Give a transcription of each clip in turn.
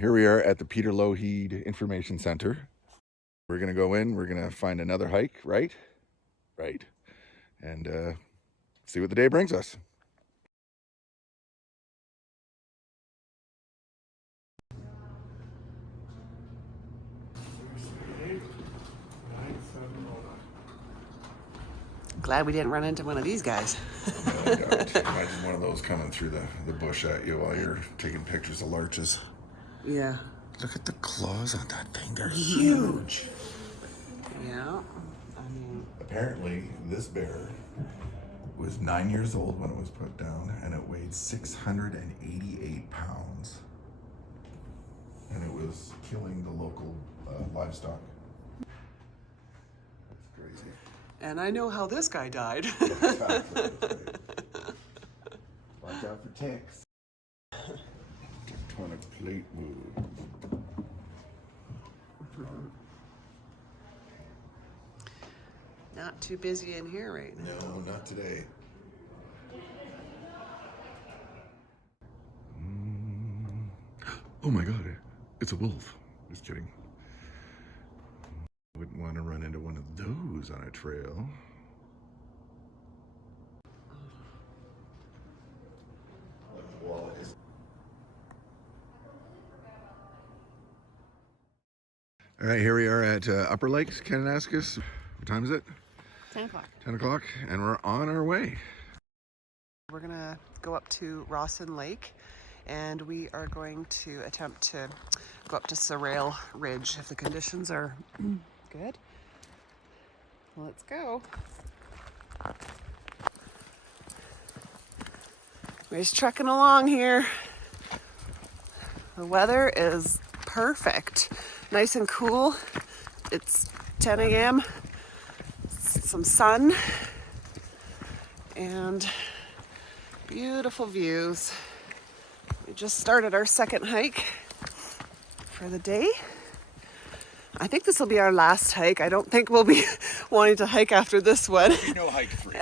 here we are at the Peter Lougheed Information Center. We're gonna go in, we're gonna find another hike, right? Right. And see what the day brings us. Glad we didn't run into one of these guys. No doubt. Imagine one of those coming through the bush at you while you're taking pictures of larches. Yeah. Look at the claws on that thing. They're huge. Yeah. I mean, apparently, this bear was 9 years old when it was put down, and it weighed 688 pounds. And it was killing the local livestock. That's crazy. and I know how this guy died. Exactly. Watch out for ticks. Tectonic plate wood. Not too busy in here right now. No, not today. Oh my God, it's a wolf. Just kidding. Wouldn't want to run into one of those on a trail. All right, here we are at Upper Kananaskis. What time is it? 10 o'clock. 10 o'clock, and we're on our way. We're gonna go up to Rawson Lake, and we are going to attempt to go up to Sarrail Ridge if the conditions are good. Let's go. We're just trekking along here. The weather is perfect. Nice and cool. It's 10 a.m. Some sun and beautiful views. We just started our second hike for the day. I think this will be our last hike. I don't think we'll be wanting to hike after this one. No hike free.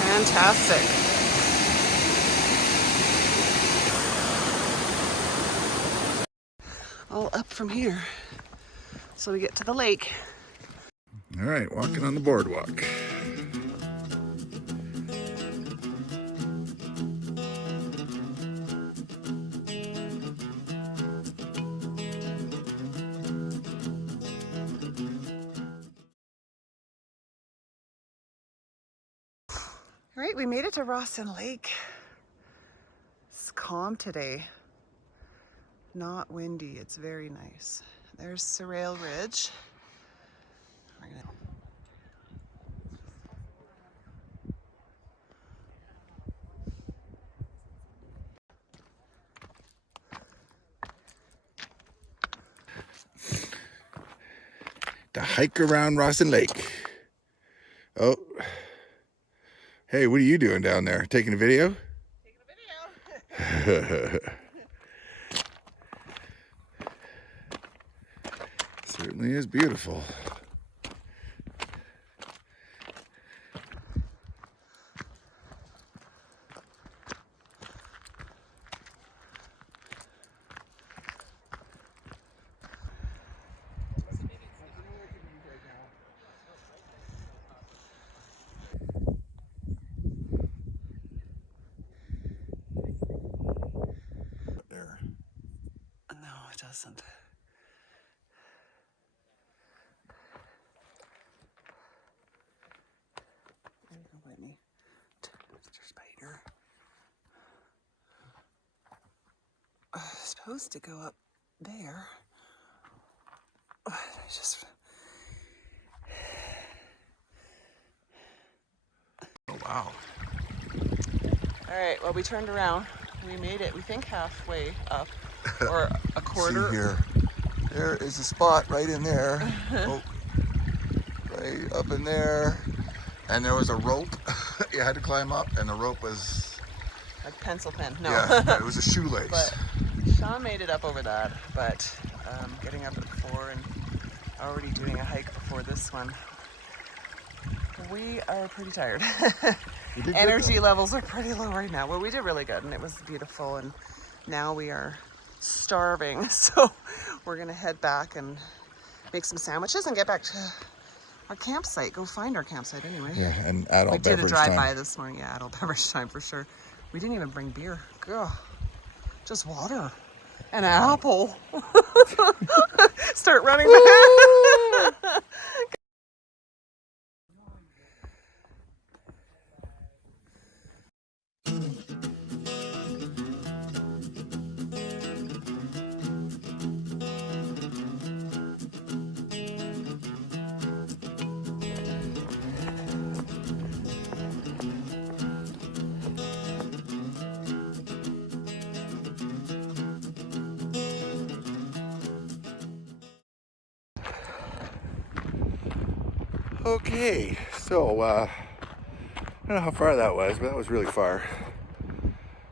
Fantastic. All up from here. So we get to the lake. All right, walking on the boardwalk. All right, we made it to Rawson Lake. It's calm today. Not windy, it's very nice. There's Sarrail Ridge. To hike around Rawson Lake. Oh. Hey, what are you doing down there? Taking a video? Taking a video. Certainly is beautiful. There. No, it doesn't. Spider. Supposed to go up there. I just. Oh, wow. All right, well, we turned around. We made it, we think, halfway up, or a quarter. See here. There is a spot right in there. Oh, right up in there. And there was a rope you had to climb up, and the rope was... Like pencil pin, no. Yeah, it was a shoelace. But Sean made it up over that, but getting up at 4 and already doing a hike before this one. we are pretty tired. We did good, Energy though. levels are pretty low right now. Well, we did really good and it was beautiful, and now we are starving. So we're gonna head back and make some sandwiches and get back to our campsite. Go find our campsite anyway. Yeah, and adult We did a beverage drive-by time. this morning. Yeah, adult beverage time for sure. We didn't even bring beer. Ugh. Just water. An apple. Start running back. Okay, so I don't know how far that was, but that was really far.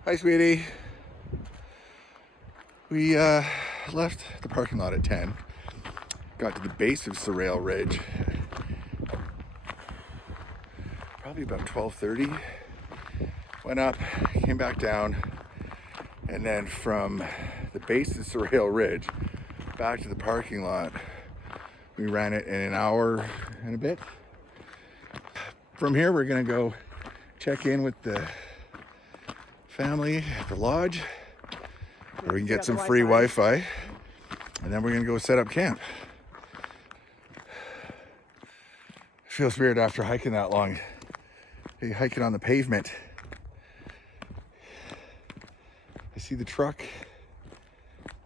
Hi, sweetie. We left the parking lot at 10. Got to the base of Sarrail Ridge, probably about 12:30. Went up, came back down, and then from the base of Sarrail Ridge back to the parking lot, we ran it in an hour and a bit. From here, we're gonna go check in with the family at the lodge, where we can get some free Wi-Fi, and then we're gonna go set up camp. Feels weird after hiking that long. You hiking on the pavement. I see the truck,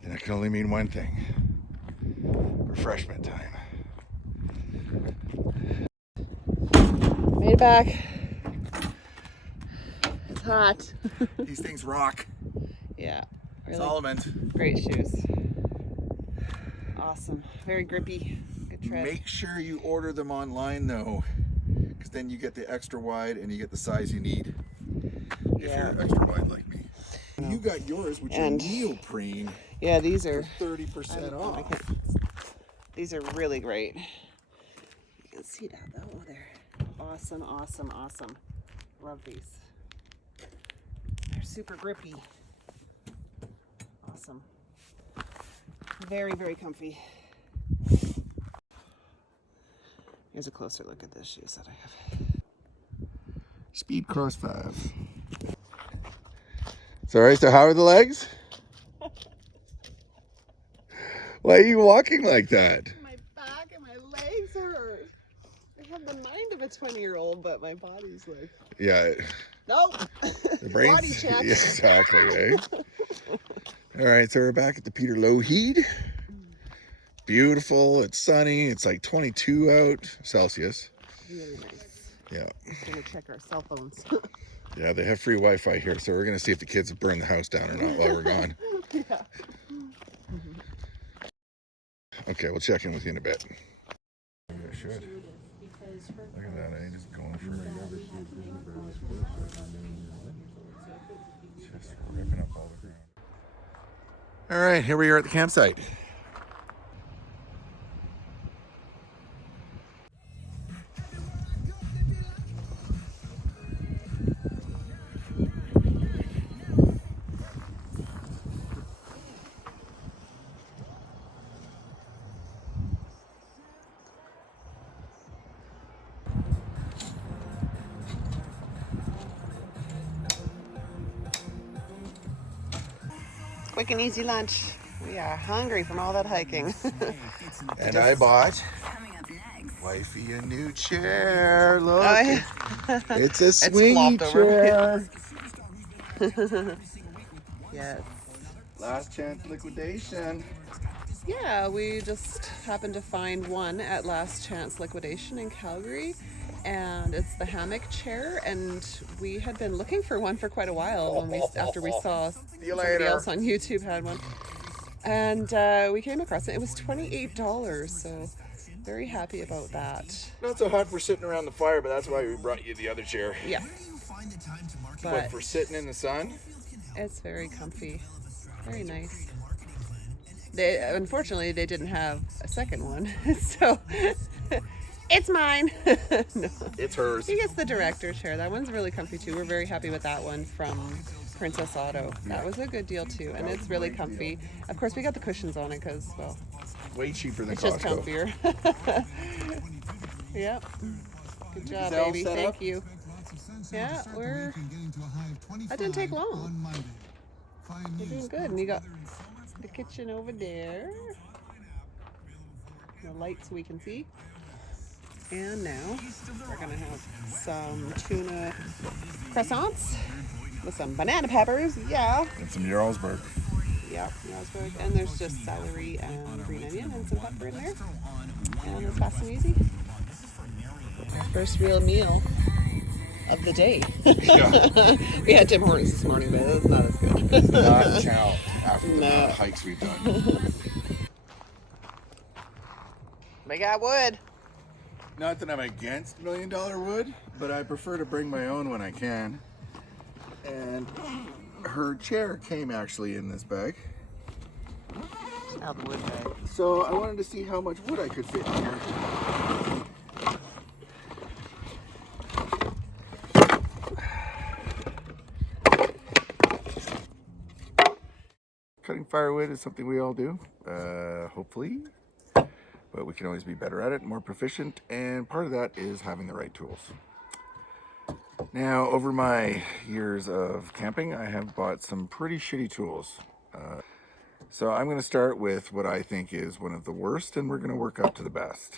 and that can only mean one thing: refreshment time. Made it back. It's hot. These things rock. Yeah. Really Solomon. great shoes. Awesome. Very grippy. Good tread. Make sure you order them online though, because then you get the extra wide and you get the size you need. If Yeah. you're extra wide like me. You got yours, which And- are neoprene, Yeah, these for are 30% I off. can't- these are really great. You can see that though. Oh, there. Awesome, awesome, awesome. Love these. They're super grippy. Awesome. Very, very comfy. Here's a closer look at the shoes that I have. Speed Cross 5. Sorry, so how are the legs? Why are you walking like that? My back and my legs hurt. I have the mind of a 20-year-old, but my body's like, Yeah, nope. the brain's... Body check. Yeah, exactly, eh? All right, so we're back at the Peter Lougheed. Beautiful, it's sunny, it's like 22 out Celsius. Really nice. Yeah. Just gonna check our cell phones. Yeah, they have free Wi-Fi here, so we're gonna see if the kids have burned the house down or not while we're gone. Yeah. Okay, we'll check in with you in a bit. Maybe I should. Look at that, eh? Just going for it. Just ripping up all the ground. All right, here we are at the campsite. Quick and easy lunch. We are hungry from all that hiking. And I bought wifey a new chair. Look, Oh, yeah. it's a swingy flopped over. chair. Yes. Last chance liquidation. Yeah, we just happened to find one at Last Chance Liquidation in Calgary, and it's the hammock chair. And we had been looking for one for quite a while when after we saw you somebody later. else on YouTube had one, and we came across it. It was $28, so very happy about that. Not so hot for sitting around the fire, but that's why we brought you the other chair. Yeah, But but for sitting in the sun, it's very comfy, very nice. Unfortunately, they didn't have a second one, so It's mine. No. It's hers. He gets the director chair. That one's really comfy too. We're very happy with that one from Princess Auto. That was a good deal too, and it's really comfy. Of course, we got the cushions on it because, well, Way cheaper than it's just Costco. comfier. Yep. Good job, baby. Thank you. Yeah, that didn't take long. We're doing good. And you got the kitchen over there. The lights we can see. And now we're gonna have some tuna croissants with some banana peppers. Yeah. And some Jarlsberg. Yeah, Jarlsberg. And there's just celery and green onion and some pepper in there. And it's fast and easy. Our first real meal of the day. Yeah. We had Tim Hortons this morning, but it's not as good. Not count after the No. hikes we've done. We got wood. Not that I'm against $1 million wood, but I prefer to bring my own when I can. And her chair came actually in this bag. Now the wood bag. So I wanted to see how much wood I could fit in here. Cutting firewood is something we all do, hopefully. But we can always be better at it, more proficient, and part of that is having the right tools. Now, over my years of camping, I have bought some pretty shitty tools. So I'm going to start with what I think is one of the worst, and we're going to work up to the best.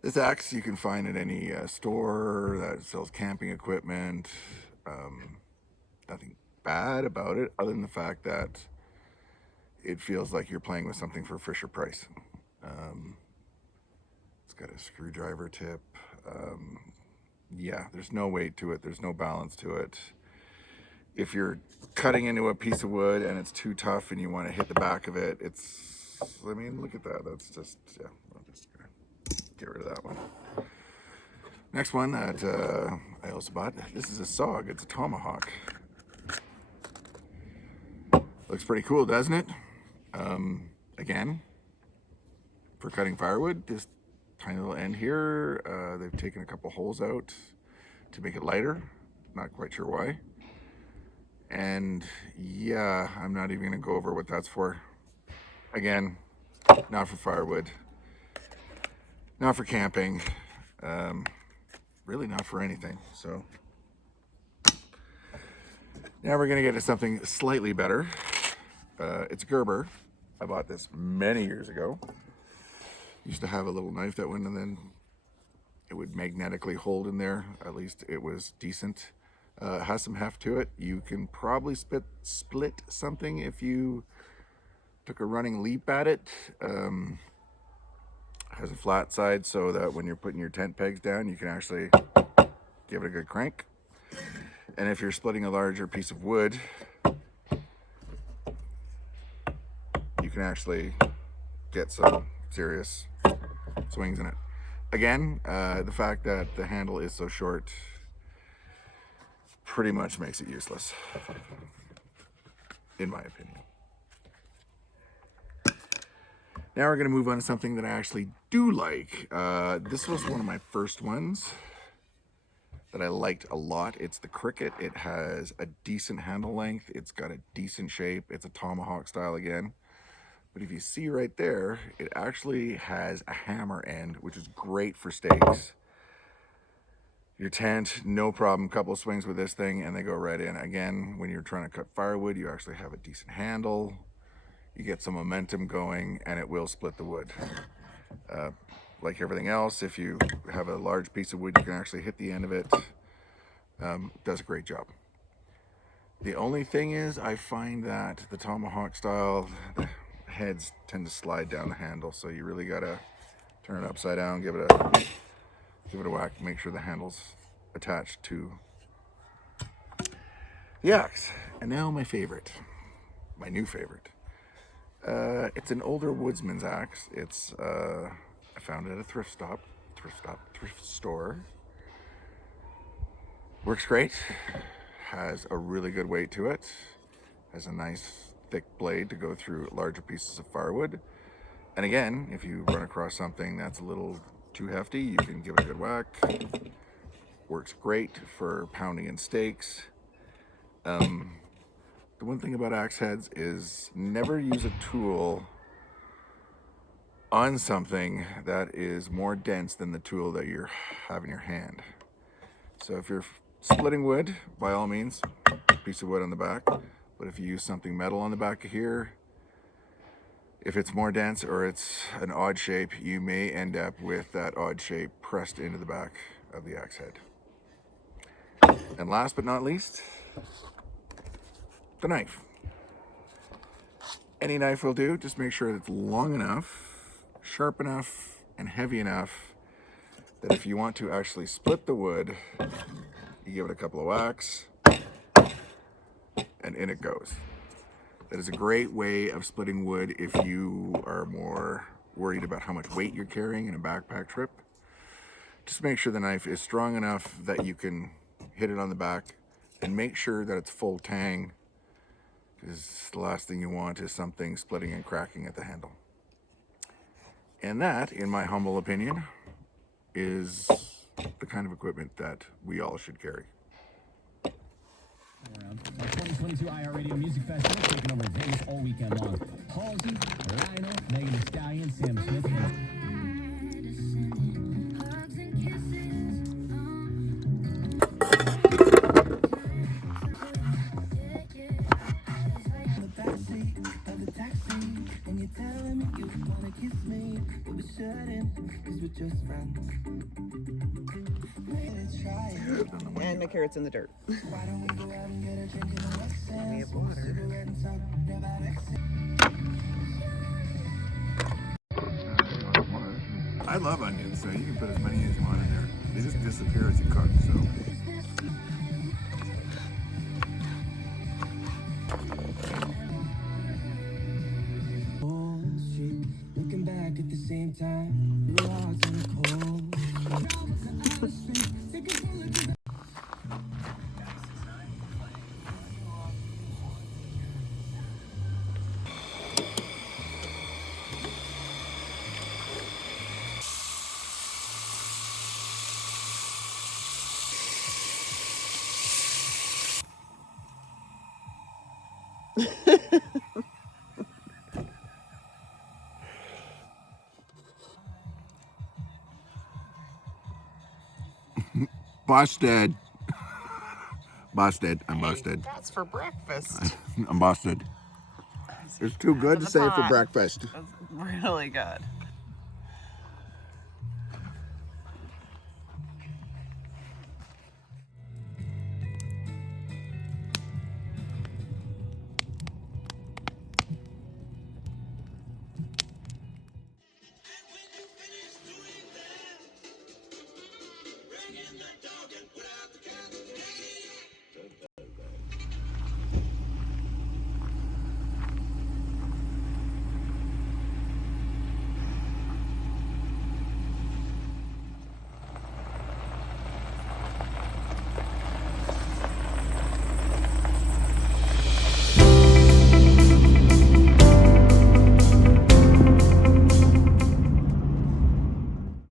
This axe you can find at any store that sells camping equipment. Nothing bad about it, other than the fact that it feels like you're playing with something for Fisher Price. It's got a screwdriver tip. Yeah, there's no weight to it. There's no balance to it. If you're cutting into a piece of wood and it's too tough and you want to hit the back of it, I mean, look at that. That's just, yeah, I'm just gonna get rid of that one. Next one that I also bought, this is a SOG. It's a tomahawk. Looks pretty cool, doesn't it? Again, for cutting firewood, this tiny little end here, they've taken a couple holes out to make it lighter. Not quite sure why. And yeah, I'm not even gonna go over what that's for. Again, not for firewood, not for camping, really not for anything. So now we're gonna get to something slightly better. It's a Gerber. I bought this many years ago. Used to have a little knife that went and then it would magnetically hold in there. At least it was decent. It has some heft to it. You can probably split something if you took a running leap at it. Has a flat side so that when you're putting your tent pegs down, you can actually give it a good crank. And if you're splitting a larger piece of wood, you can actually get some serious swings in it. Again, the fact that the handle is so short pretty much makes it useless, in my opinion. Now we're going to move on to something that I actually do like. This was one of my first ones that I liked a lot. It's the Cricket. It has a decent handle length. It's got a decent shape. It's a tomahawk style again. But if you see right there, it actually has a hammer end, which is great for stakes. Your tent, no problem. Couple of swings with this thing and they go right in. Again, when you're trying to cut firewood, you actually have a decent handle. You get some momentum going and it will split the wood. Like everything else, if you have a large piece of wood, you can actually hit the end of it. Does a great job. The only thing is I find that the tomahawk style, the heads tend to slide down the handle, so you really gotta turn it upside down, give it a whack, make sure the handle's attached to the axe. And now my favorite, my new favorite. It's an older woodsman's axe. It's I found it at a thrift store. Works great. Has a really good weight to it. Has a nice thick blade to go through larger pieces of firewood. And again, if you run across something that's a little too hefty, you can give it a good whack. Works great for pounding in steaks. The one thing about axe heads is never use a tool on something that is more dense than the tool that you have in your hand. So if you're splitting wood, by all means, piece of wood on the back. But if you use something metal on the back of here, if it's more dense or it's an odd shape, you may end up with that odd shape pressed into the back of the axe head. And last but not least, the knife. Any knife will do, just make sure it's long enough, sharp enough, and heavy enough that if you want to actually split the wood, you give it a couple of whacks, and in it goes. That is a great way of splitting wood if you are more worried about how much weight you're carrying in a backpack trip. Just make sure the knife is strong enough that you can hit it on the back, and make sure that it's full tang, because the last thing you want is something splitting and cracking at the handle. And that, in my humble opinion, is the kind of equipment that we all should carry. Our 2022 IR Radio Music Festival taking over Vegas all weekend long. Halsey, Rhino, Megan Thee Stallion, Sam Smith, And my carrot's in the dirt. We have water. I love onions, so you can put as many as you want in there. They just disappear as you cook, so. looking back at the same time, lost in the cold. Busted. Busted. I'm busted. That's for breakfast. I'm busted. It's too good to say for breakfast. That's really good.